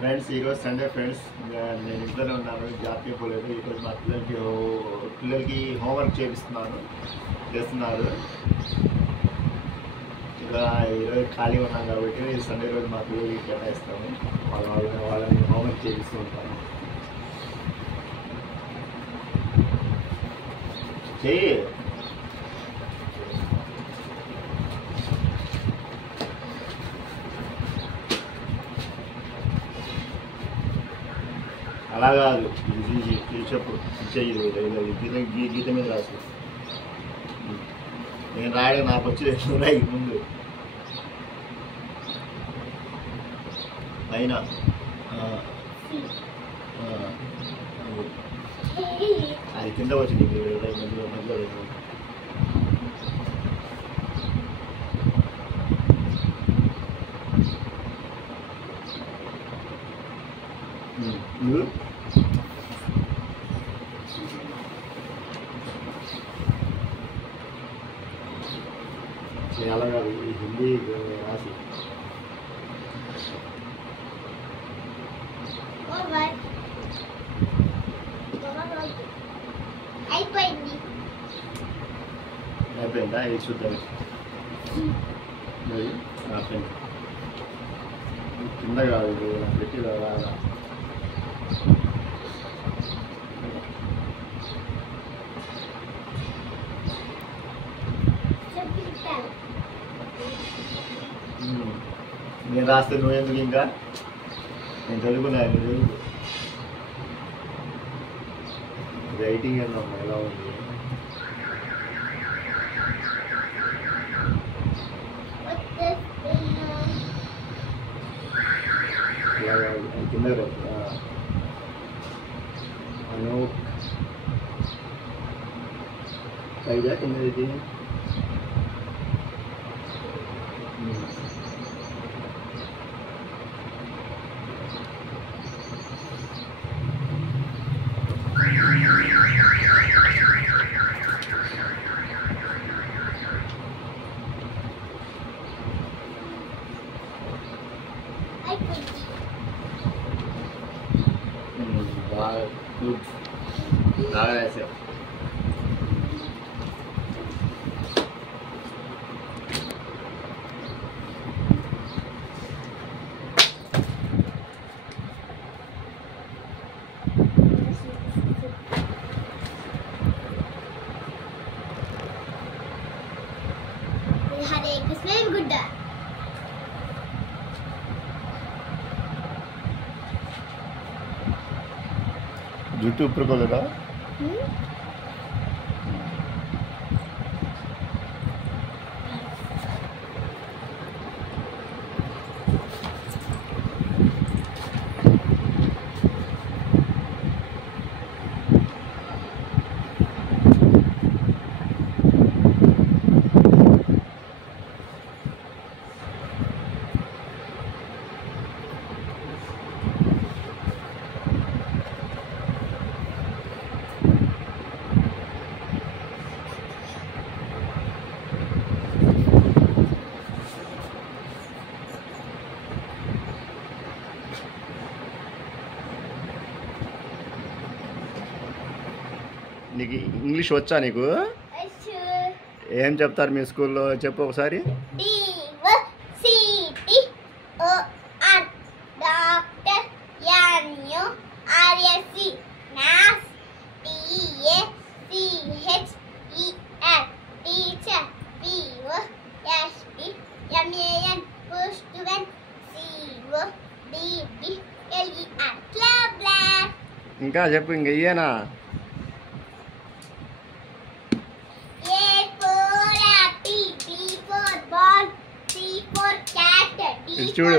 Friends ఈరోజు Sunday friends నేను ఇంట్లోనే ఉన్నాను, జాబ్కి పోలేదు. ఈరోజు మా పిల్లలకి హోంవర్క్ చేస్తున్నారు. ఇలా ఈరోజు ఖాళీ ఉన్నాం కాబట్టి సండే రోజు మా పిల్లలకి కేటాయిస్తాము. వాళ్ళని హోంవర్క్ చేపిస్తూ ఉంటాను. చెయ్యి అలా కాదు, చెప్పు చెయ్యి గీత మీద రాసు. నేను రాయడం నాకు వచ్చి రాయి ముందు పైన అది కింద వచ్చింది మధ్యలో చాలా కాదు, ఈ హిందీ రాసి అయిపోయిందా? ఇది చూద్దాం. మరి అయిపోయింది. కింద కాదు, ఇది పెట్టి రాదా? నేను రాస్తే నువ్వెందుకు? ఇంకా నేను చదువుకున్నాను. చదువు రైటింగ్ ఎలా ఉంది? కింద అనూప్ పైదా కిందది. బాగా వేసావు. జుట్టు ఉప్పుకోలేదా? నీకు ఇంగ్లీష్ వచ్చా? నీకు ఏం చెప్తారు మీ స్కూల్లో? చెప్పు ఒకసారి. ఇంకా చెప్పు. ఇంక ఇయ్యేనా? చూడు.